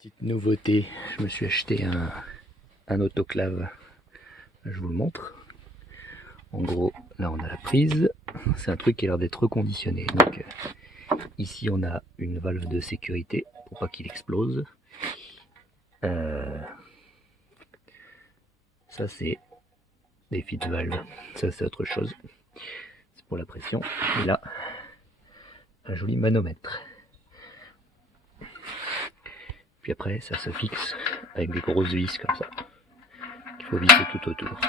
Petite nouveauté, je me suis acheté un autoclave, je vous le montre. En gros, là on a la prise, c'est un truc qui a l'air d'être reconditionné. Donc ici on a une valve de sécurité pour pas qu'il explose. Ça c'est des fils de valve, ça c'est autre chose. C'est pour la pression. Et là, un joli manomètre. Puis après ça se fixe avec des grosses vis comme ça. Il faut visser tout autour.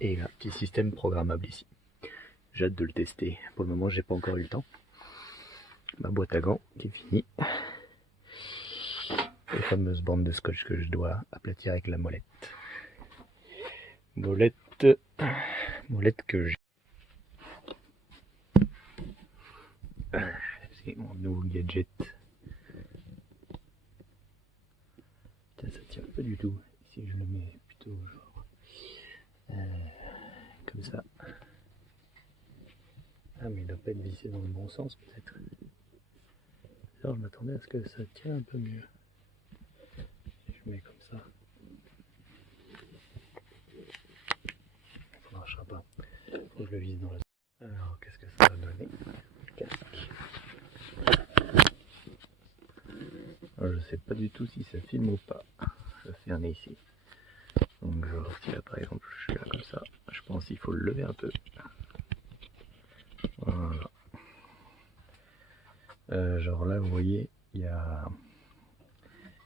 Et là, petit système programmable ici. J'ai hâte de le tester. Pour le moment, j'ai pas encore eu le temps. Ma boîte à gants qui est finie. Les fameuses bandes de scotch que je dois aplatir avec la molette. Molette que j'ai. C'est mon nouveau gadget. Putain, ça tient pas du tout. Ici, je le mets plutôt genre comme ça. Ah, mais il doit pas être vissé dans le bon sens peut-être. Alors, je m'attendais à ce que ça tienne un peu mieux. Je mets comme ça. Ça marchera pas. Faut que je le vise dans la. Alors, qu'est-ce que ça va donner? Casque. Alors, je sais pas du tout si ça filme ou pas. Je vais fermer ici. Donc, si là par exemple je suis là comme ça, je pense qu'il faut le lever un peu. Voilà. Genre là, vous voyez, il y a.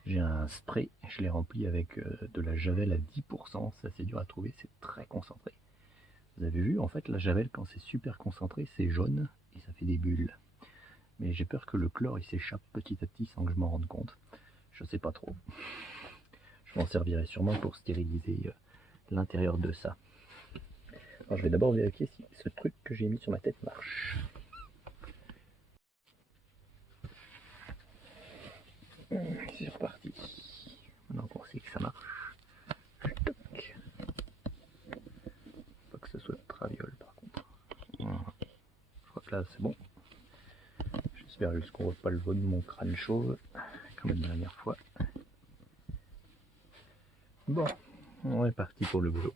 J'ai un spray, je l'ai rempli avec de la javel à 10%, c'est assez dur à trouver, c'est très concentré. Vous avez vu, en fait, la javel, quand c'est super concentré, c'est jaune et ça fait des bulles. Mais j'ai peur que le chlore, il s'échappe petit à petit sans que je m'en rende compte. Je sais pas trop. Je m'en servirai sûrement pour stériliser l'intérieur de ça. Alors je vais d'abord vérifier si ce truc que j'ai mis sur ma tête marche. C'est reparti. Maintenant qu'on sait que ça marche. Toc. Pas que ce soit de traviole par contre. Voilà. Je crois que là c'est bon. J'espère juste qu'on voit pas le veau de mon crâne chauve, comme la dernière fois. Bon, on est parti pour le boulot.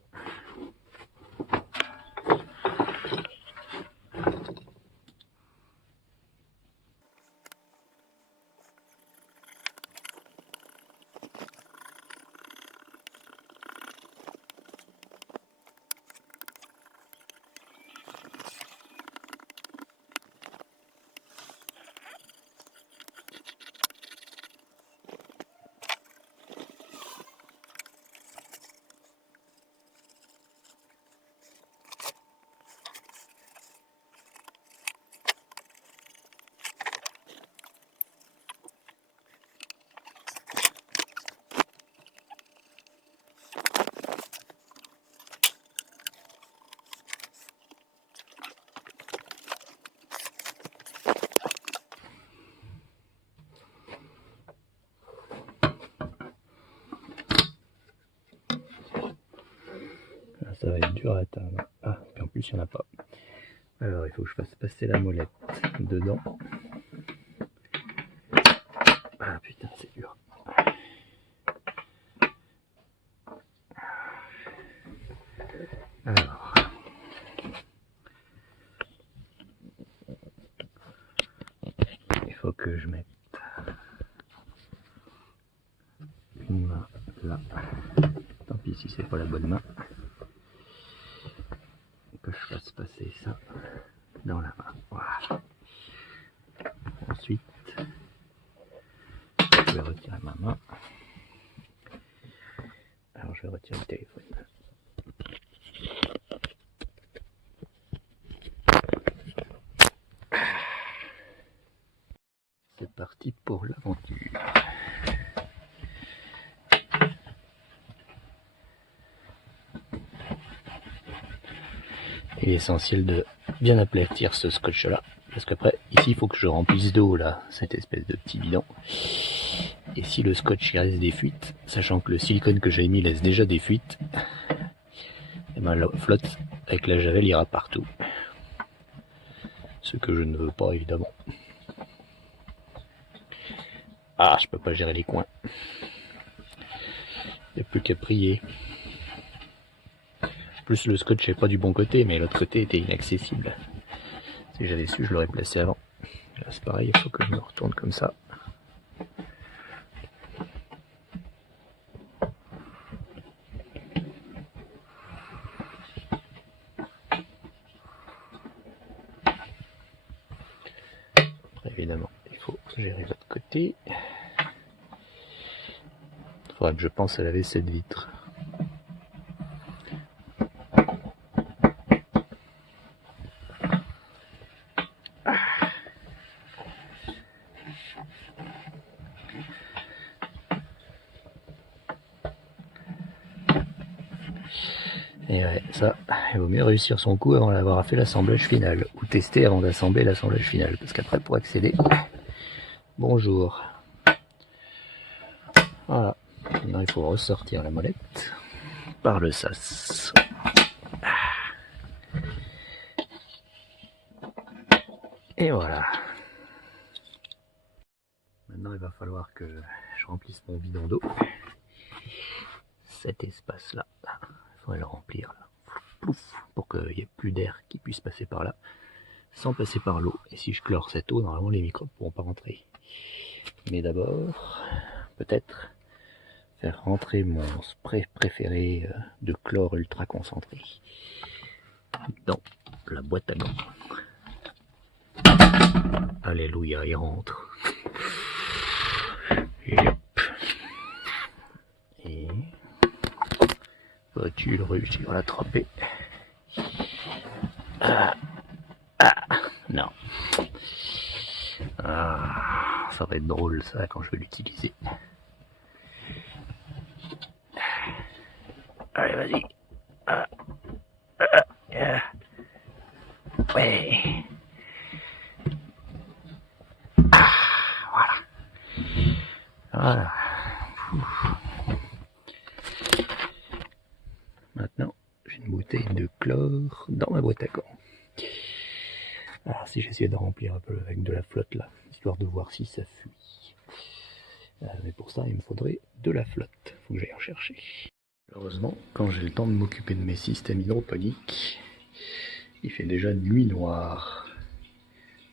Ça va être dur à atteindre. Ah, puis en plus il n'y en a pas. Alors il faut que je fasse passer la molette dedans. Ah putain, c'est dur. Alors. Il faut que je mette une main là. Tant pis si c'est pas la bonne main. Que je fasse passer ça dans la main. Voilà. Ensuite, je vais retirer ma main. Alors je vais retirer le téléphone. C'est parti pour l'aventure. Il est essentiel de bien aplatir ce scotch là, parce qu'après ici il faut que je remplisse d'eau là, cette espèce de petit bidon. Et si le scotch il reste des fuites, sachant que le silicone que j'ai mis laisse déjà des fuites, et ben la flotte avec la javel ira partout. Ce que je ne veux pas évidemment. Ah, je peux pas gérer les coins. Il n'y a plus qu'à prier. Plus le scotch n'est pas du bon côté, mais l'autre côté était inaccessible. Si j'avais su, je l'aurais placé avant. Là c'est pareil, il faut que je me retourne comme ça. Après, évidemment, il faut gérer l'autre côté. Il faudra que je pense à laver cette vitre. Et ouais, ça, il vaut mieux réussir son coup avant d'avoir fait l'assemblage final. Ou tester avant d'assembler l'assemblage final. Parce qu'après, pour accéder... Bonjour. Voilà. Maintenant, il faut ressortir la molette par le sas. Et voilà. Maintenant, il va falloir que je remplisse mon bidon d'eau. Cet espace-là, il faudrait le remplir là. Plouf, pour qu'il n'y ait plus d'air qui puisse passer par là, sans passer par l'eau. Et si je chlore cette eau, normalement les microbes ne pourront pas rentrer. Mais d'abord, peut-être faire rentrer mon spray préféré de chlore ultra concentré dans la boîte à gants. Alléluia, il rentre. Et hop. Et vas-tu le réussir à l'attraper? Non. Ah, ça va être drôle ça quand je vais l'utiliser. Allez, vas-y. Ouais. Voilà. Voilà. Maintenant, j'ai une bouteille de chlore dans ma boîte à gants. Alors si j'essayais de remplir un peu avec de la flotte là, histoire de voir si ça fuit. Mais pour ça, il me faudrait de la flotte. Faut que j'aille en chercher. Heureusement, quand j'ai le temps de m'occuper de mes systèmes hydroponiques, il fait déjà nuit noire.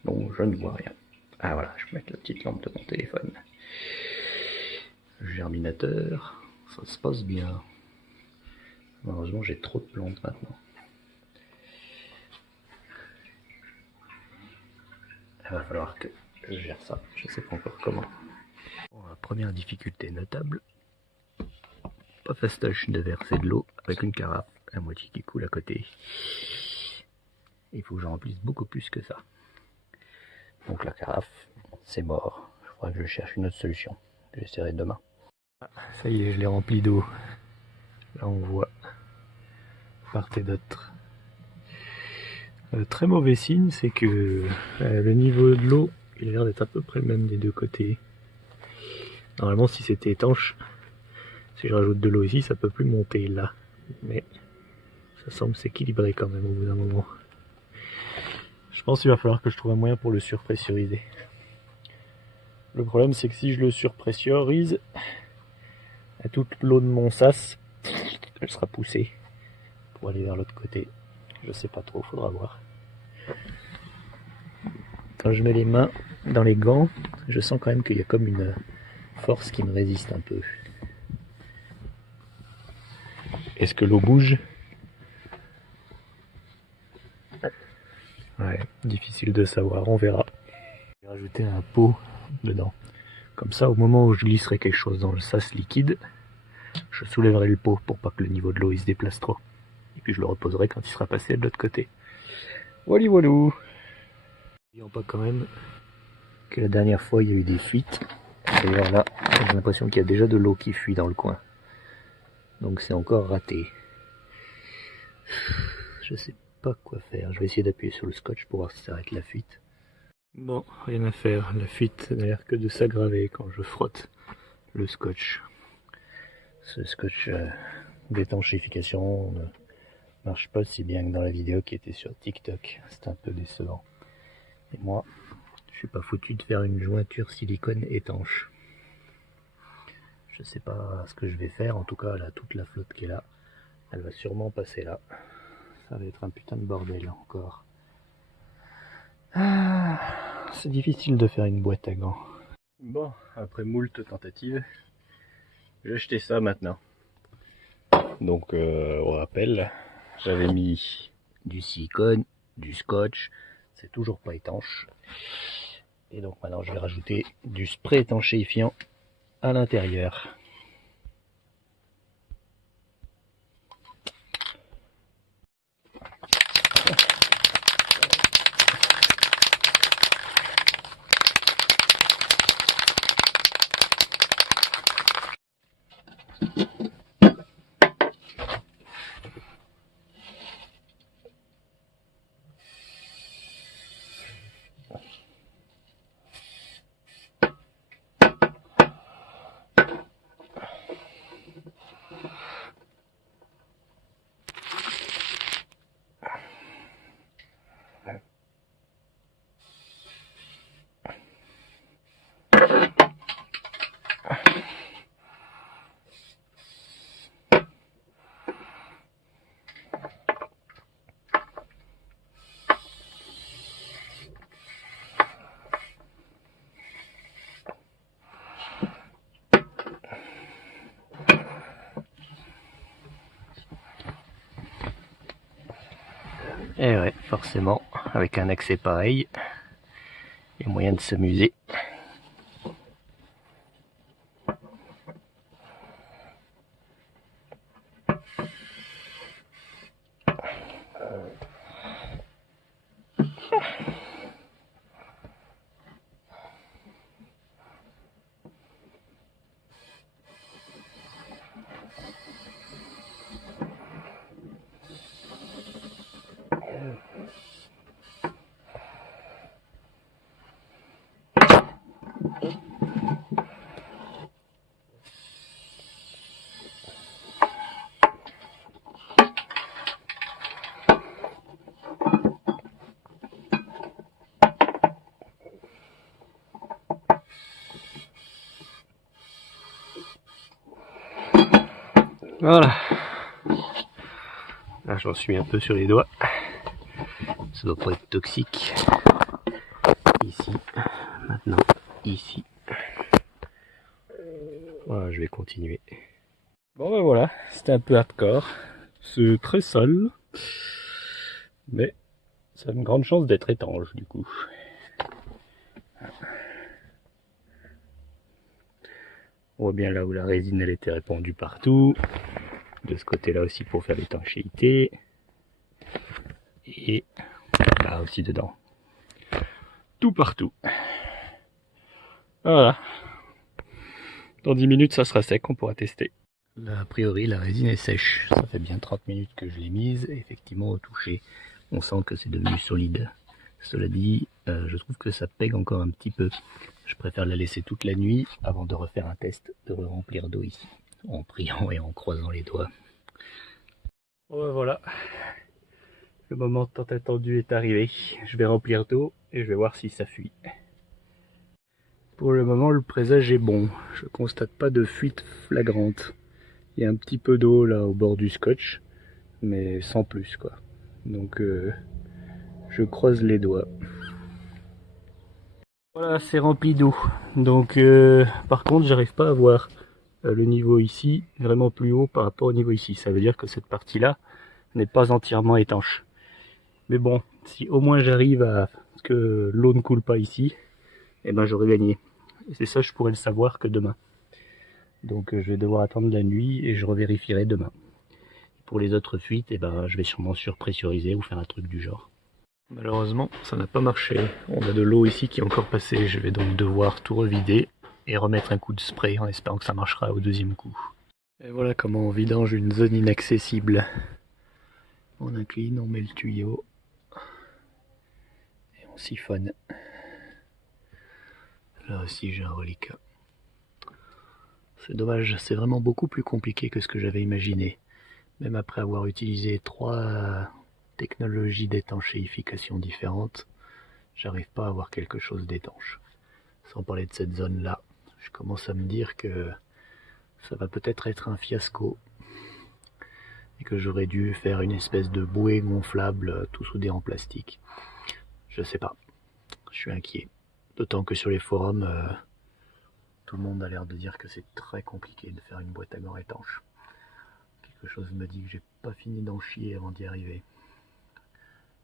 Donc je ne vois rien. Ah voilà, je peux mettre la petite lampe de mon téléphone. Germinateur, ça se passe bien. Malheureusement, j'ai trop de plantes maintenant. Il va falloir que je gère ça, je sais pas encore comment. Bon, la première difficulté notable, pas fastoche de verser de l'eau avec une carafe, la moitié qui coule à côté. Il faut que j'en remplisse beaucoup plus que ça. Donc la carafe, c'est mort. Je crois que je cherche une autre solution. J'essaierai demain. Ah, ça y est, je l'ai rempli d'eau. Là on voit part et d'autre. Très mauvais signe, c'est que le niveau de l'eau, il a l'air d'être à peu près le même des deux côtés. Normalement, si c'était étanche, si je rajoute de l'eau ici, ça peut plus monter là. Mais ça semble s'équilibrer quand même au bout d'un moment. Je pense qu'il va falloir que je trouve un moyen pour le surpressuriser. Le problème, c'est que si je le surpressurise, toute l'eau de mon sas, elle sera poussée pour aller vers l'autre côté. Je sais pas trop, faudra voir. Quand je mets les mains dans les gants, je sens quand même qu'il y a comme une force qui me résiste un peu. Est-ce que l'eau bouge? Ouais, difficile de savoir, on verra. Je vais rajouter un pot dedans. Comme ça, au moment où je glisserai quelque chose dans le sas liquide, je soulèverai le pot pour pas que le niveau de l'eau il se déplace trop. Et puis je le reposerai quand il sera passé de l'autre côté. Voilà, voilou. N'oublions pas quand même que la dernière fois il y a eu des fuites. D'ailleurs là, j'ai l'impression qu'il y a déjà de l'eau qui fuit dans le coin. Donc c'est encore raté. Je sais pas quoi faire. Je vais essayer d'appuyer sur le scotch pour voir si ça arrête la fuite. Bon, rien à faire. La fuite n'a l'air que de s'aggraver quand je frotte le scotch. Ce scotch d'étanchéification ne marche pas si bien que dans la vidéo qui était sur TikTok. C'est un peu décevant. Et moi, je suis pas foutu de faire une jointure silicone étanche. Je sais pas ce que je vais faire, en tout cas là, toute la flotte qui est là, elle va sûrement passer là. Ça va être un putain de bordel encore. Ah, c'est difficile de faire une boîte à gants. Bon, après moult tentatives, j'ai acheté ça maintenant. Donc au rappel, j'avais mis du silicone, du scotch, c'est toujours pas étanche. Et donc maintenant je vais rajouter du spray étanchéifiant à l'intérieur. Et ouais, forcément, avec un accès pareil, il y a moyen de s'amuser. Voilà. Là j'en suis un peu sur les doigts. Ça doit pas être toxique. Ici. Maintenant, ici. Voilà, je vais continuer. Bon ben voilà, c'était un peu hardcore. C'est très sale. Mais ça a une grande chance d'être étanche du coup. On voit bien là où la résine elle était répandue partout. De ce côté là aussi pour faire l'étanchéité. Et là aussi dedans. Tout partout. Voilà. Dans 10 minutes ça sera sec, on pourra tester. Là, a priori la résine est sèche. Ça fait bien 30 minutes que je l'ai mise. Et effectivement au toucher, on sent que c'est devenu solide. Cela dit, je trouve que ça pègue encore un petit peu. Je préfère la laisser toute la nuit avant de refaire un test, de remplir d'eau ici, en priant et en croisant les doigts. Bon, voilà, le moment tant attendu est arrivé. Je vais remplir d'eau et je vais voir si ça fuit. Pour le moment, le présage est bon. Je constate pas de fuite flagrante. Il y a un petit peu d'eau là au bord du scotch, mais sans plus quoi. Donc je croise les doigts. Voilà, c'est rempli d'eau. Donc par contre, j'arrive pas à voir le niveau ici vraiment plus haut par rapport au niveau ici. Ça veut dire que cette partie-là n'est pas entièrement étanche. Mais bon, si au moins j'arrive à ce que l'eau ne coule pas ici, eh ben j'aurai gagné. Et c'est ça, je pourrais le savoir que demain. Donc je vais devoir attendre la nuit et je revérifierai demain. Pour les autres fuites, eh ben je vais sûrement surpressuriser ou faire un truc du genre. Malheureusement, ça n'a pas marché. On a de l'eau ici qui est encore passée. Je vais donc devoir tout revider et remettre un coup de spray en espérant que ça marchera au deuxième coup. Et voilà comment on vidange une zone inaccessible. On incline, on met le tuyau et on siphonne. Là aussi j'ai un reliquat. C'est dommage, c'est vraiment beaucoup plus compliqué que ce que j'avais imaginé. Même après avoir utilisé 3 technologies d'étanchéification différentes, j'arrive pas à avoir quelque chose d'étanche. Sans parler de cette zone là, je commence à me dire que ça va peut-être être un fiasco. Et que j'aurais dû faire une espèce de bouée gonflable tout soudé en plastique. Je sais pas. Je suis inquiet. D'autant que sur les forums, tout le monde a l'air de dire que c'est très compliqué de faire une boîte à gants étanche. Quelque chose me dit que j'ai pas fini d'en chier avant d'y arriver.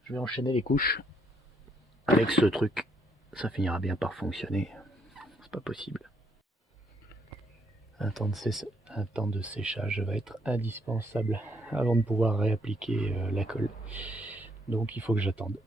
Je vais enchaîner les couches avec ce truc. Ça finira bien par fonctionner. C'est pas possible. Un temps de séchage va être indispensable avant de pouvoir réappliquer la colle. Donc il faut que j'attende.